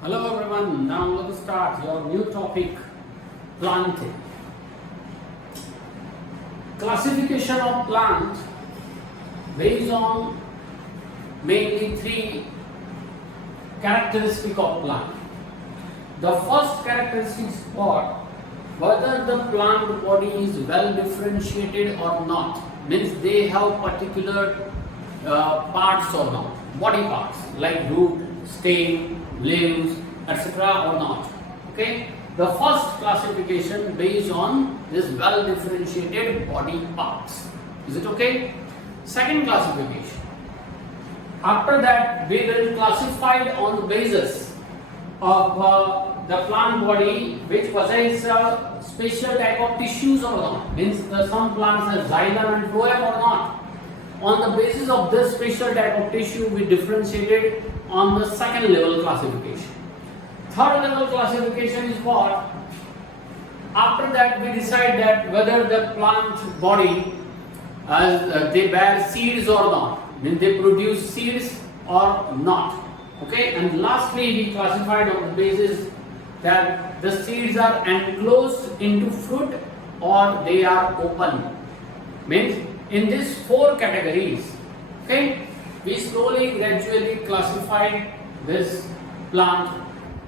Hello everyone, now let's start your new topic, planting. Classification of plant based on mainly three characteristics of plant. The first characteristic is what? Whether the plant body is well differentiated or not, means they have particular parts or not, body parts like root, stem, leaves, etc. or not. Okay, the first classification based on this well differentiated body parts. Is it okay? Second classification, after that we will classify on the basis of the plant body which possess special type of tissues or not, means some plants have xylem and phloem or not. On the basis of this special type of tissue we differentiated on the second level classification. Third level classification is what? After that we decide that whether the plant body they bear seeds or not, means they produce seeds or not. Okay, and lastly we classified on the basis that the seeds are enclosed into fruit or they are open. Means in these four categories, okay, we slowly gradually classified this plant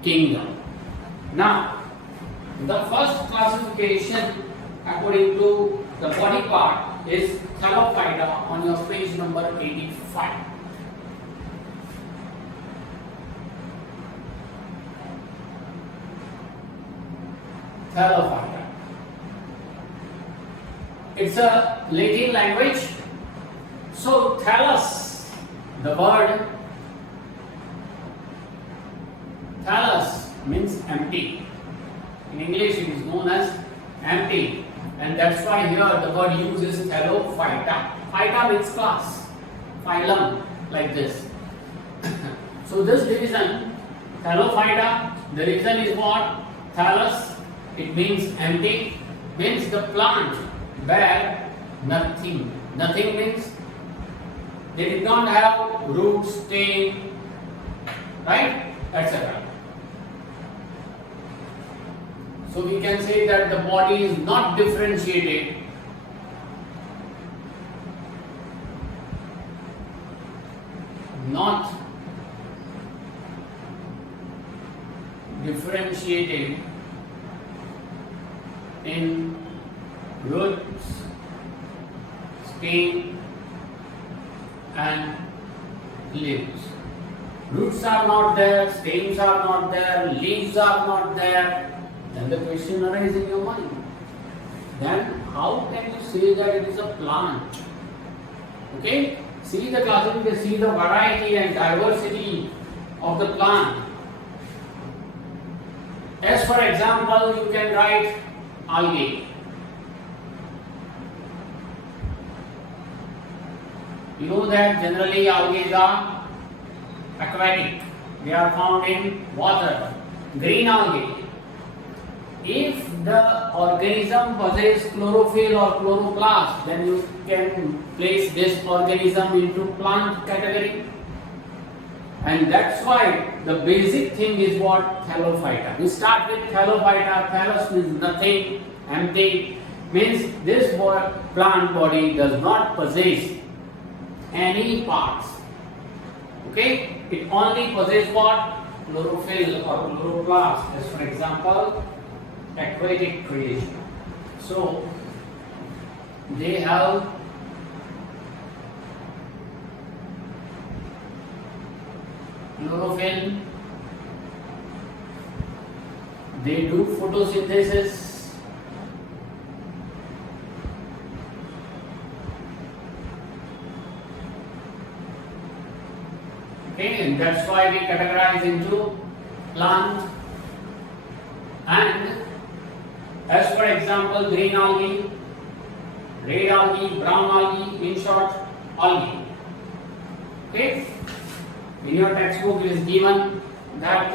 kingdom. Now, the first classification according to the body part is Thallophyta on your page number 85. Thallophyta. It's a Latin language. So thallus, the word thallus means empty. In English it is known as empty, and that's why here the word used is Thallophyta. Phyta means class, phylum, like this. So this division, Thallophyta, the reason is what? Thallus, it means empty, means the plant bear nothing. Nothing means they did not have root, stem, right, etc. So we can say that the body is not differentiated. Not differentiated in roots, stem and leaves. Roots are not there, stems are not there, leaves are not there. Then the question arises in your mind. Then how can you say that it is a plant? Okay? See the classification, see the variety and diversity of the plant. As for example, you can write algae. You know that generally algae are aquatic. They are found in water. Green algae. If the organism possesses chlorophyll or chloroplast, then you can place this organism into plant category. And that's why the basic thing is what? Thallophyta. We start with Thallophyta. Thallus means nothing, empty. Means this plant body does not possess any parts. Okay? It only possesses what? Chlorophyll or chloroplast. As for example, aquatic creation. So they have chlorophyll, they do photosynthesis, okay, and that's why we categorize into plant. And as for example, green algae, red algae, brown algae, in short, algae. Okay? In your textbook it is given that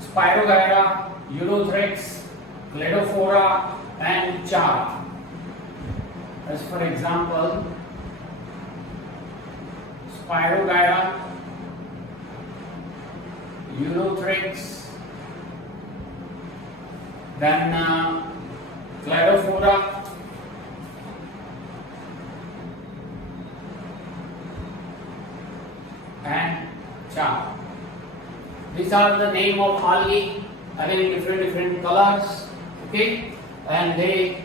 Spirogyra, Eurythrax, Cladophora and Char. As for example, Spirogyra, Eurythrax, then Cladophora, and Char. These are the name of algae, again in different colors, okay, and they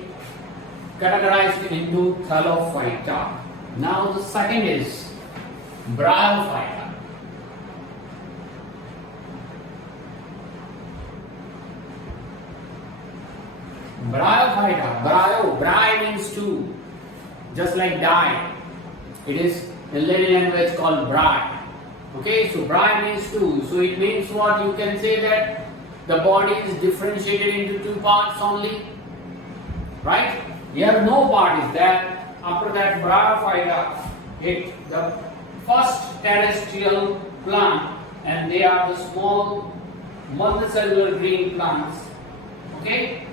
categorized into Thallophyta. Now the second is Bryophyta. Bryophyta, bry means two, just like dye. It is in Latin language called bry. Okay, so bry means two. So it means what? You can say that the body is differentiated into two parts only, right? Here no part is there. After that, Bryophyta, it the first terrestrial plant, and they are the small multicellular green plants. Okay,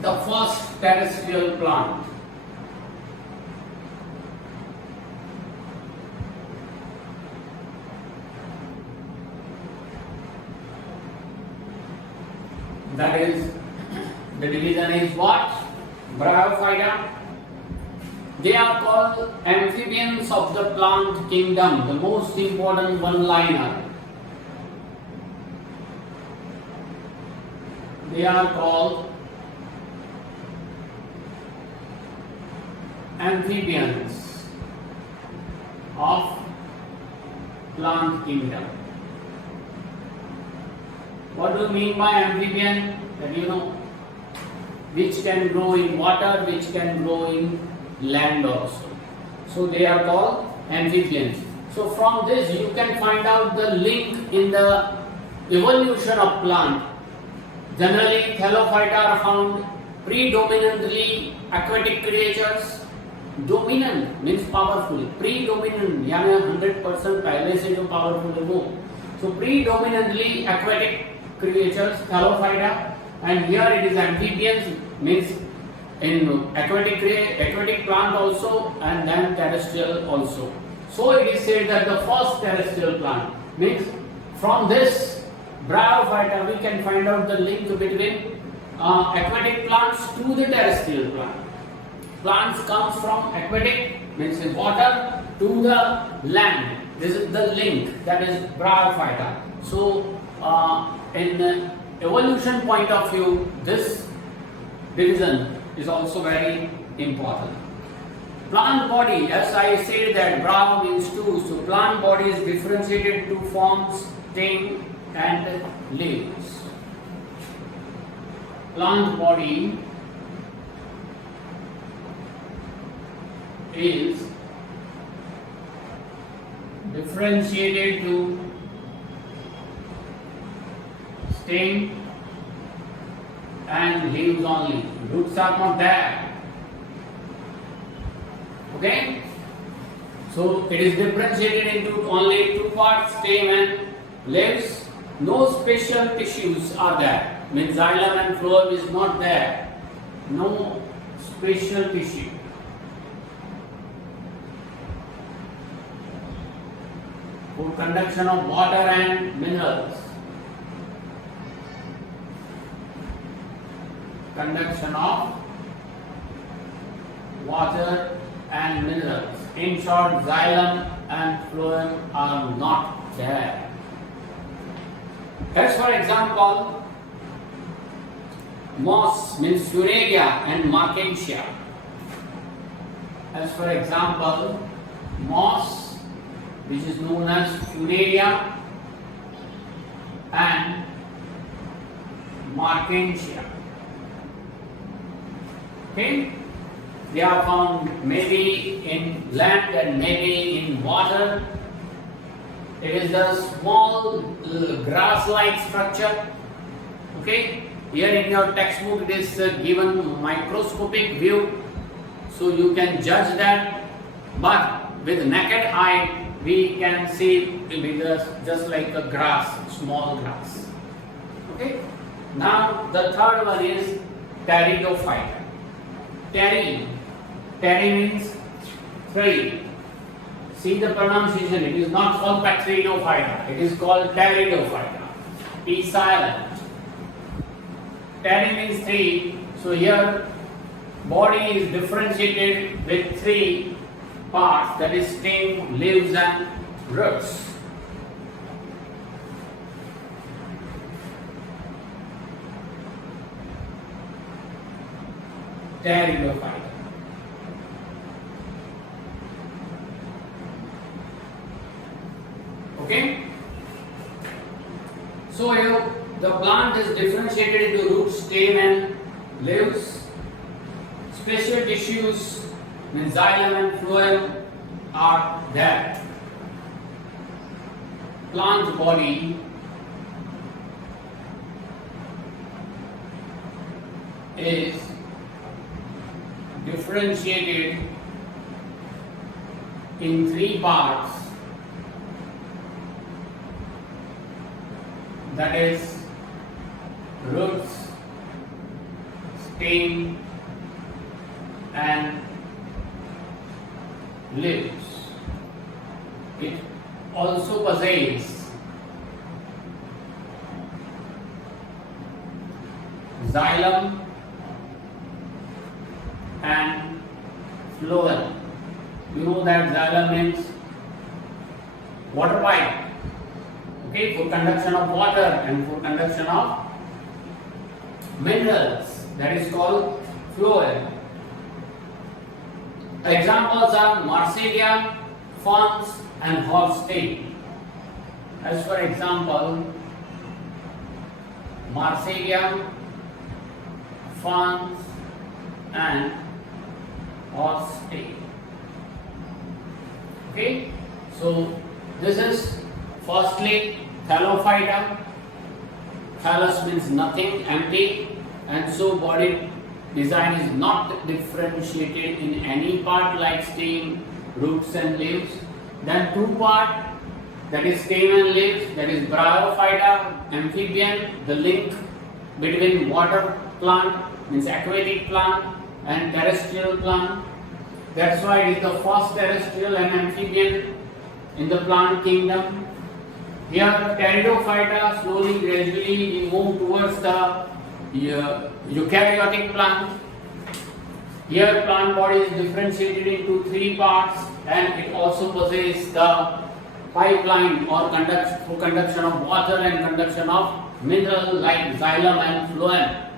the first terrestrial plant. That is, the division is what? Bryophyta. They are called amphibians of the plant kingdom, the most important one-liner. They are called amphibians of plant kingdom. What do you mean by amphibian? That you know, which can grow in water, which can grow in land also. So they are called amphibians. So from this you can find out the link in the evolution of plant. Generally, Thallophyta are found predominantly aquatic creatures. Dominant means powerful. Predominant यानी 100% पहले से जो powerful है वो. So predominantly aquatic creatures, Thallophyta, and here it is amphibians, means in aquatic plant also, and then terrestrial also. So it is said that the first terrestrial plant means from this Bryophyta we can find out the link between aquatic plants to the terrestrial plant. Plants comes from aquatic, means in water, to the land. This is the link, that is Bryophyta. So in evolution point of view, this division is also very important. Plant body, as I said that Brahma means two, so plant body is differentiated into forms, stem and leaves. Plant body is differentiated to stem and leaves only. Roots are not there. Okay? So it is differentiated into only two parts, stem and leaves. No special tissues are there. Means xylem and phloem is not there. No special tissue. For conduction of water and minerals. Conduction of water and minerals. In short, xylem and phloem are not there. As for example, moss means Funaria and Markensia. As for example, moss, which is known as Funaria and Markensia. Okay? They are found maybe in land and maybe in water. It is a small grass-like structure. Okay? Here in your textbook it is given microscopic view, so you can judge that. But with naked eye, we can see it is just like a grass, small grass. Okay? Now the third one is Pteridophyta. Pteri means three. See the pronunciation. It is not called Patrinophyta. It is called Pteridophyta. P silent. Pteri means three. So here body is differentiated with three parts, that is stem, leaves and roots. Pteridophyta. Okay? So here the plant is differentiated into roots, stem and leaves. Special tissues, means xylem and phloem, are there. Plant body is differentiated in three parts, that is roots, stem and leaves. It also possesses xylem and phloem. You know that xylem means water pipe, okay, for conduction of water and for conduction of minerals, that is called phloem. Examples are Marsilia, ferns and horsetail. As for example, Marsilia, ferns and horsetail. Okay, so this is firstly Thallophyta. Thallus means nothing, empty, and so body design is not differentiated in any part like stem, roots and leaves. Then two part, that is stem and leaves, that is Bryophyta, amphibian, the link between water plant, means aquatic plant, and terrestrial plant. That's why it is the first terrestrial and amphibian in the plant kingdom. Here Pteridophyta, slowly gradually we move towards the eukaryotic plant. Here plant body is differentiated into three parts, and it also possesses the pipeline or conduction of water and conduction of mineral like xylem and phloem.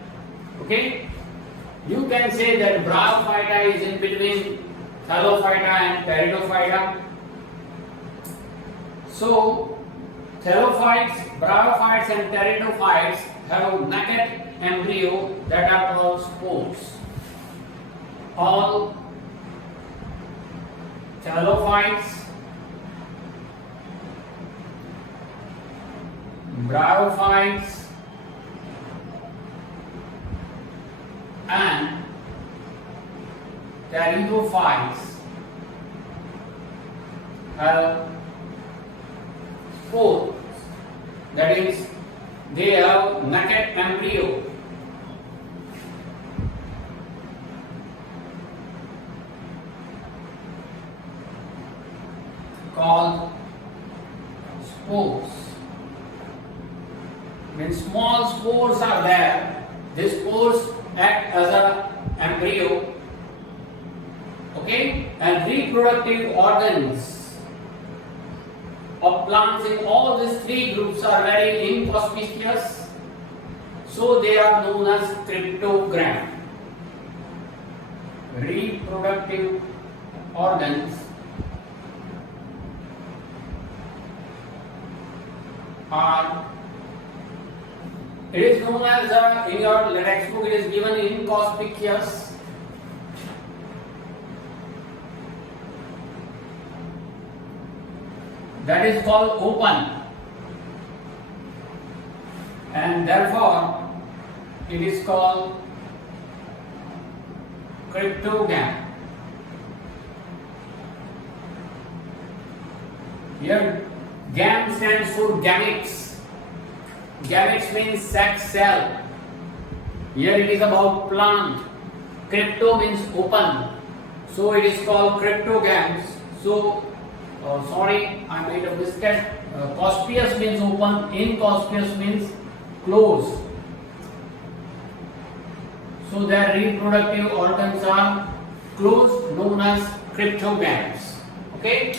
Okay, you can say that Bryophyta is in between Thallophyta and Pteridophyta. So Thallophytes, Bryophytes and Pteridophytes have naked embryo that are called spores. All Thallophytes, Bryophytes and Pteridophytes have spores, that is, they have naked embryo. Called spores. When small spores are there, these spores act as an embryo, okay, and reproductive organs of plants in all these three groups are very inconspicuous, so they are known as cryptogram. Reproductive organs are, it is known as in your textbook it is given inconspicuous. That is called open, and therefore it is called cryptogram. Here gam stands for gametes. Gametes means sex cell. Here it is about plant. Crypto means open, so it is called cryptogams. So sorry, I made a mistake. Cospious means open, incospious means closed. So their reproductive organs are closed, known as cryptogams. Okay?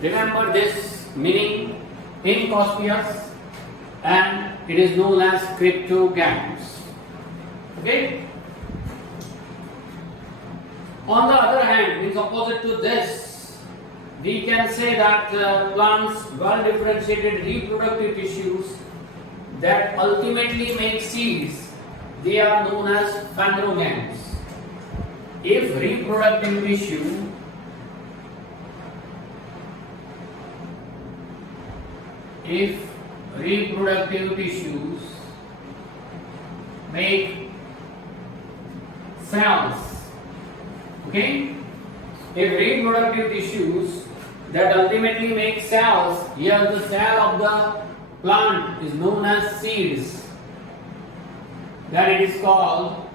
Remember this meaning, incospious, and it is known as cryptogams. Okay? On the other hand, means opposite to this, we can say that plants well differentiated reproductive tissues that ultimately make seeds, they are known as phanerogams. If reproductive tissues make cells, okay? If reproductive tissues that ultimately make cells, here the cell of the plant is known as seeds, then it is called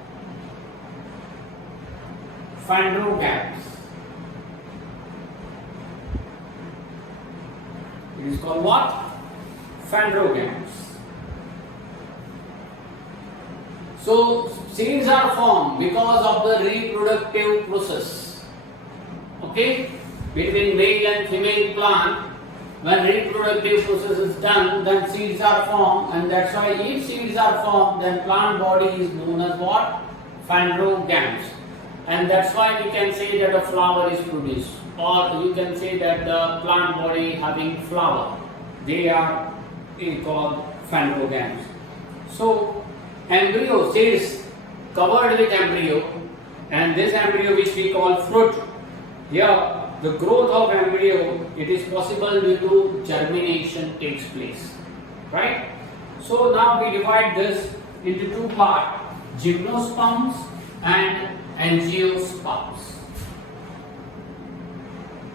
phanerogams. It is called what? Phanerogams. So seeds are formed because of the reproductive process. Okay? Between male and female plant, when reproductive process is done, then seeds are formed, and that's why if seeds are formed, then plant body is known as what? Phanerogams. And that's why we can say that a flower is produced, or you can say that the plant body having flower. They are called phanerogams. So embryo, seeds covered with embryo, and this embryo which we call fruit. Here the growth of embryo, it is possible due to germination takes place, right? So now we divide this into two parts, gymnosperms and angiosperms.